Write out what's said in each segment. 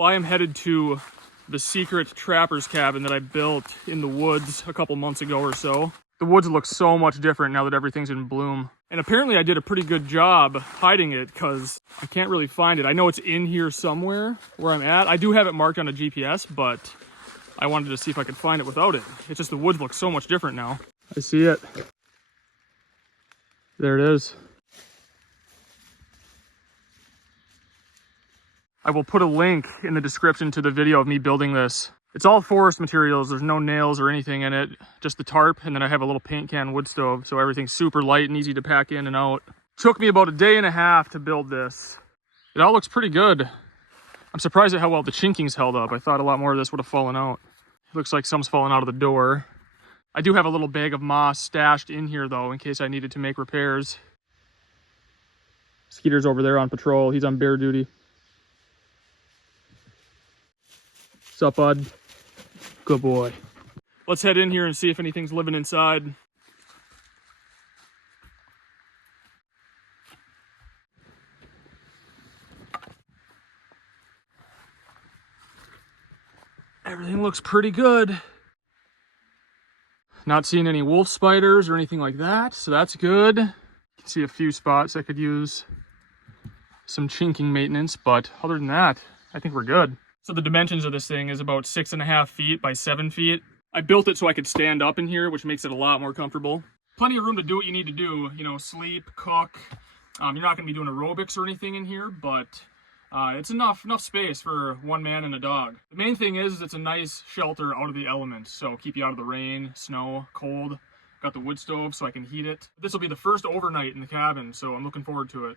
Well, I am headed to the secret trapper's cabin that I built in the woods a couple months ago or so. The woods look so much different now that everything's in bloom. And apparently I did a pretty good job hiding it because I can't really find it. I know it's in here somewhere where I'm at. I do have it marked on a GPS, but I wanted to see if I could find it without it. It's just the woods look so much different now. I see it. There it is. I will put a link in the description to the video of me building this. It's all forest materials. There's no nails or anything in it, just the tarp. And then I have a little paint can wood stove. So everything's super light and easy to pack in and out. Took me about a day and a half to build this. It all looks pretty good. I'm surprised at how well the chinking's held up. I thought a lot more of this would have fallen out. It looks like some's fallen out of the door. I do have a little bag of moss stashed in here though, in case I needed to make repairs. Skeeter's over there on patrol. He's on bear duty. What's up, bud? Good boy. Let's head in here and see if anything's living inside. Everything looks pretty good. Not seeing any wolf spiders or anything like that, so that's good. You can see a few spots I could use some chinking maintenance, but other than that, I think we're good. So the dimensions of this thing is about 6.5 feet by 7 feet. I built it so I could stand up in here, which makes it a lot more comfortable. Plenty of room to do what you need to do, you know, sleep, cook. You're not gonna be doing aerobics or anything in here, but it's enough space for one man and a dog. The main thing is it's a nice shelter out of the elements, so keep you out of the rain, snow, cold. Got the wood stove so I can heat it. This will be the first overnight in the cabin, so I'm looking forward to it.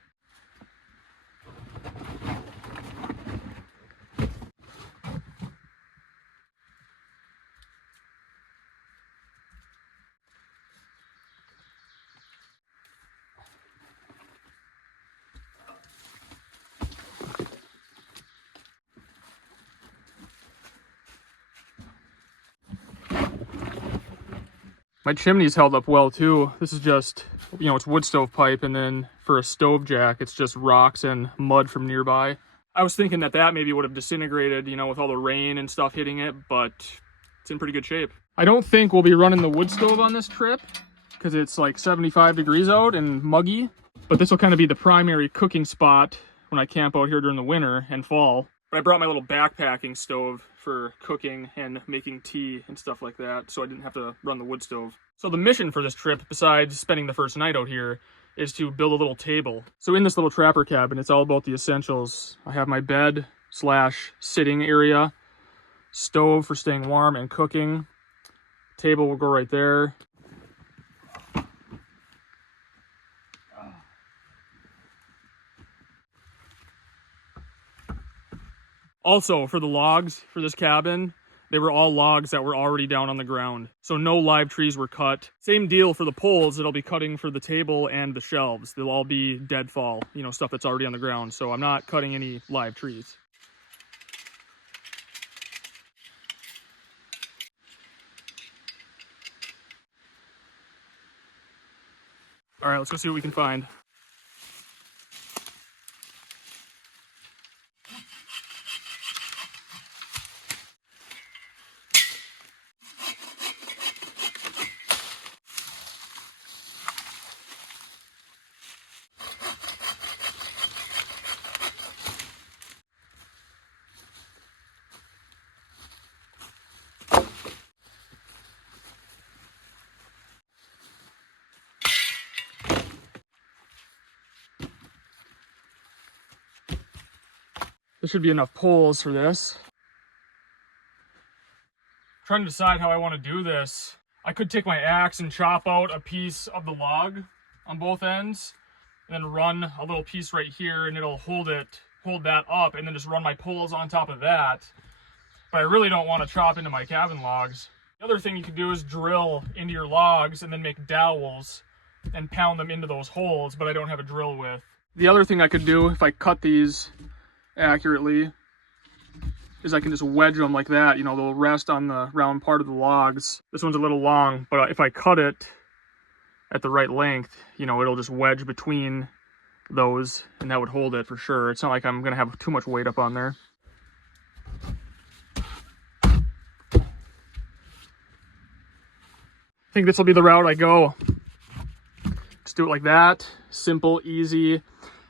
My chimney's held up well too. This is just, you know, it's wood stove pipe, and then for a stove jack, it's just rocks and mud from nearby. I was thinking that maybe would have disintegrated, you know, with all the rain and stuff hitting it, but it's in pretty good shape. I don't think we'll be running the wood stove on this trip because it's like 75 degrees out and muggy, but this will kind of be the primary cooking spot when I camp out here during the winter and fall. But I brought my little backpacking stove for cooking and making tea and stuff like that, so I didn't have to run the wood stove. So the mission for this trip, besides spending the first night out here, is to build a little table. So in this little trapper cabin, it's all about the essentials. I have my bed / sitting area, stove for staying warm and cooking. Table will go right there. Also, for the logs for this cabin, they were all logs that were already down on the ground. So no live trees were cut. Same deal for the poles that I'll be cutting for the table and the shelves. They'll all be deadfall, you know, stuff that's already on the ground. So I'm not cutting any live trees. All right, let's go see what we can find. There should be enough poles for this. I'm trying to decide how I want to do this. I could take my axe and chop out a piece of the log on both ends, and then run a little piece right here, and it'll hold that up, and then just run my poles on top of that. But I really don't want to chop into my cabin logs. The other thing you could do is drill into your logs and then make dowels and pound them into those holes, but I don't have a drill with. The other thing I could do if I cut these accurately is I can just wedge them like that. You know, they'll rest on the round part of the logs. This one's a little long, but if I cut it at the right length, you know, it'll just wedge between those and that would hold it for sure. It's not like I'm gonna have too much weight up on there. I think this will be the route I go. Just do it like that. Simple, easy.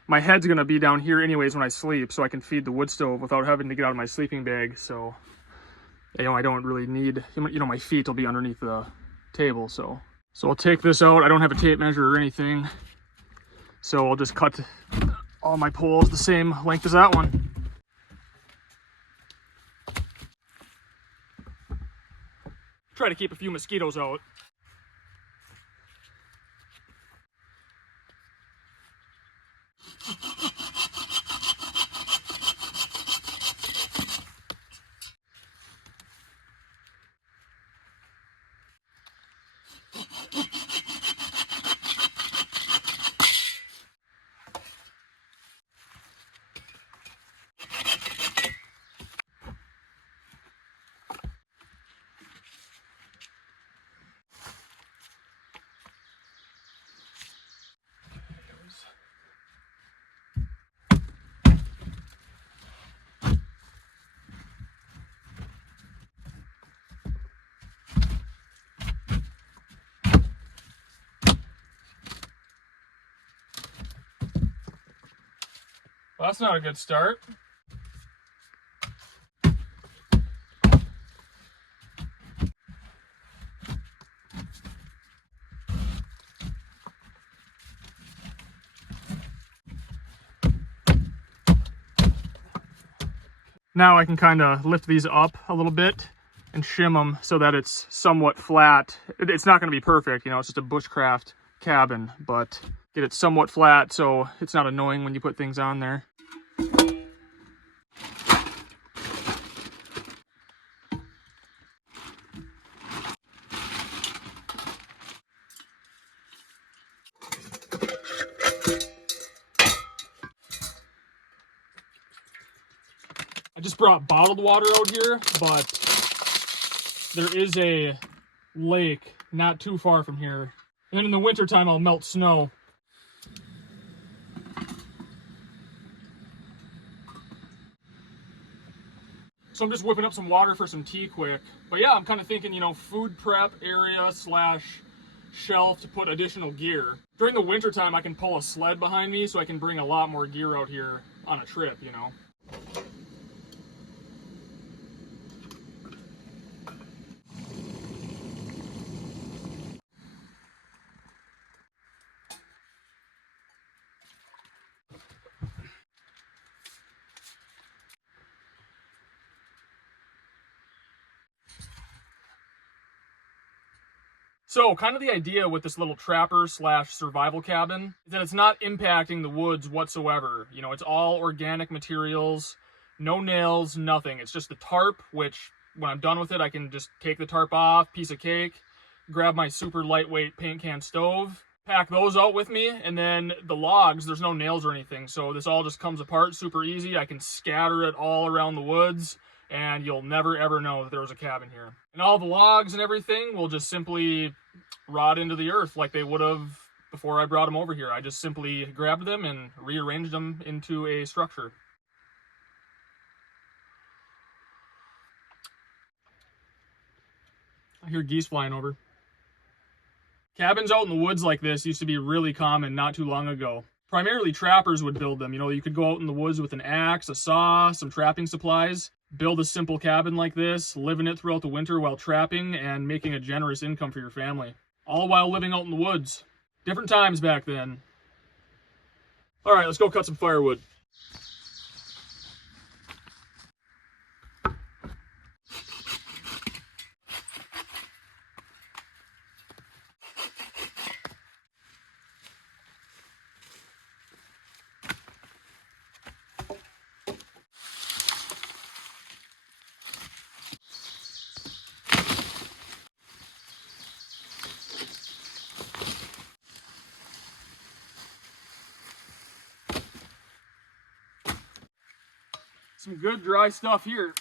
My head's gonna be down here anyways when I sleep, so I can feed the wood stove without having to get out of my sleeping bag. So, you know, I don't really need, you know, my feet will be underneath the table. So I'll take this out. I don't have a tape measure or anything. So I'll just cut all my poles the same length as that one. Try to keep a few mosquitoes out. Well, that's not a good start. Now I can kind of lift these up a little bit and shim them so that it's somewhat flat. It's not going to be perfect, you know, it's just a bushcraft cabin, but get it somewhat flat so it's not annoying when you put things on there. I just brought bottled water out here, but there is a lake not too far from here. And then in the wintertime, I'll melt snow. So I'm just whipping up some water for some tea quick. But yeah, I'm kind of thinking, you know, food prep area slash shelf to put additional gear. During the wintertime, I can pull a sled behind me so I can bring a lot more gear out here on a trip, you know. So kind of the idea with this little trapper slash survival cabin is that it's not impacting the woods whatsoever. You know, it's all organic materials, no nails, nothing. It's just the tarp, which when I'm done with it, I can just take the tarp off, piece of cake, grab my super lightweight paint can stove, pack those out with me, and then the logs, there's no nails or anything. So this all just comes apart super easy. I can scatter it all around the woods, and you'll never ever know that there was a cabin here. And all the logs and everything will just simply rot into the earth like they would have before I brought them over here. I just simply grabbed them and rearranged them into a structure. I hear geese flying over. Cabins out in the woods like this used to be really common not too long ago. Primarily trappers would build them. You know, you could go out in the woods with an axe, a saw, some trapping supplies, build a simple cabin like this, live in it throughout the winter while trapping and making a generous income for your family. All while living out in the woods. Different times back then. All right, let's go cut some firewood. Some good dry stuff here.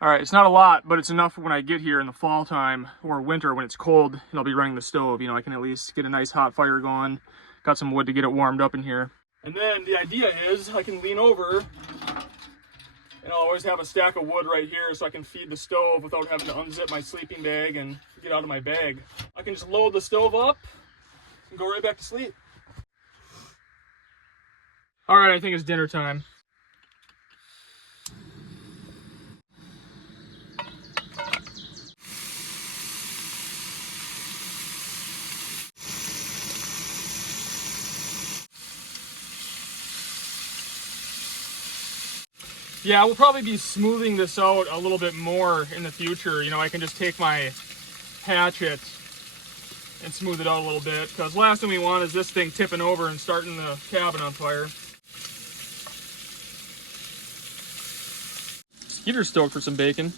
All right, it's not a lot, but it's enough when I get here in the fall time or winter when it's cold and I'll be running the stove. You know, I can at least get a nice hot fire going. Got some wood to get it warmed up in here. And then the idea is I can lean over and I'll always have a stack of wood right here so I can feed the stove without having to unzip my sleeping bag and get out of my bag. I can just load the stove up and go right back to sleep. All right, I think it's dinner time. Yeah, we'll probably be smoothing this out a little bit more in the future. You know, I can just take my hatchet and smooth it out a little bit, because last thing we want is this thing tipping over and starting the cabin on fire. Skeeter's stoked for some bacon.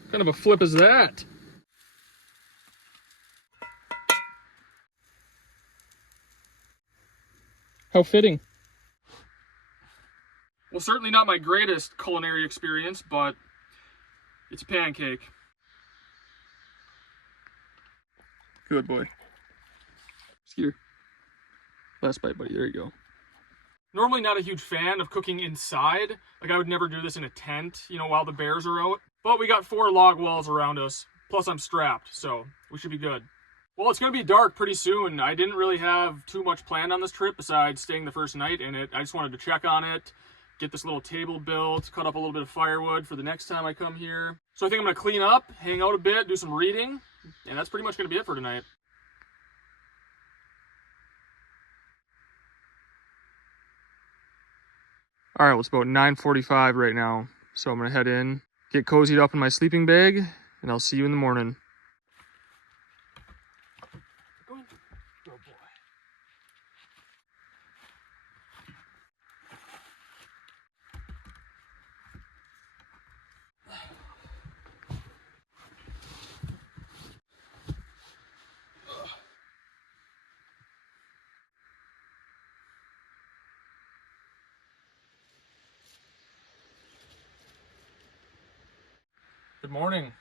What kind of a flip is that? How fitting. Well, certainly not my greatest culinary experience, but it's a pancake. Good boy. Skeeter. Last bite, buddy. There you go. Normally not a huge fan of cooking inside. Like, I would never do this in a tent, you know, while the bears are out. But we got 4 log walls around us. Plus I'm strapped, so we should be good. Well, it's going to be dark pretty soon. I didn't really have too much planned on this trip besides staying the first night in it. I just wanted to check on it, get this little table built, cut up a little bit of firewood for the next time I come here. So I think I'm going to clean up, hang out a bit, do some reading, and that's pretty much going to be it for tonight. All right, well, it's about 9:45 right now, so I'm going to head in, get cozied up in my sleeping bag, and I'll see you in the morning. Good morning.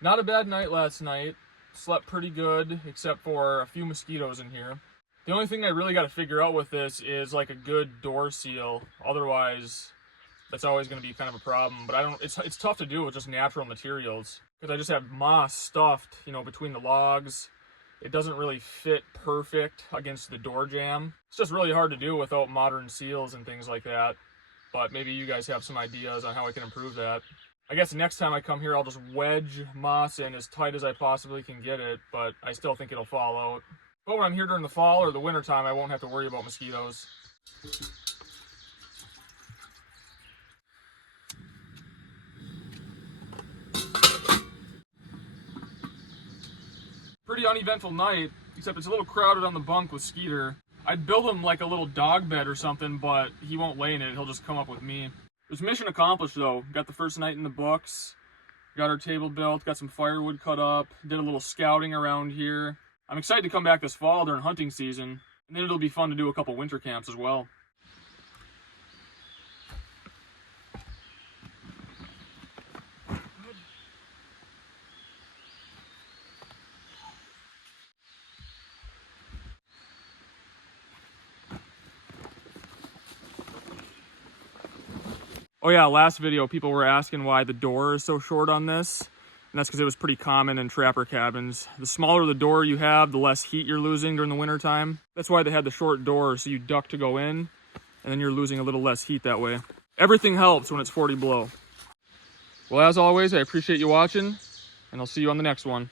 Not a bad night last night. Slept pretty good, except for a few mosquitoes in here. The only thing I really got to figure out with this is like a good door seal. Otherwise, that's always going to be kind of a problem. But it's tough to do with just natural materials, because I just have moss stuffed, you know, between the logs. It doesn't really fit perfect against the door jamb. It's just really hard to do without modern seals and things like that. But maybe you guys have some ideas on how I can improve that. I guess next time I come here, I'll just wedge moss in as tight as I possibly can get it, but I still think it'll fall out. But when I'm here during the fall or the winter time, I won't have to worry about mosquitoes. Pretty uneventful night, except it's a little crowded on the bunk with Skeeter. I'd build him like a little dog bed or something, but he won't lay in it. He'll just come up with me. It was mission accomplished though. Got the first night in the books, got our table built, got some firewood cut up, did a little scouting around here. I'm excited to come back this fall during hunting season, and then it'll be fun to do a couple winter camps as well. Oh yeah, last video people were asking why the door is so short on this, and that's because it was pretty common in trapper cabins. The smaller the door you have, the less heat you're losing during the winter time. That's why they had the short door, so you duck to go in, and then you're losing a little less heat that way. Everything helps when it's 40 below. Well, as always, I appreciate you watching, and I'll see you on the next one.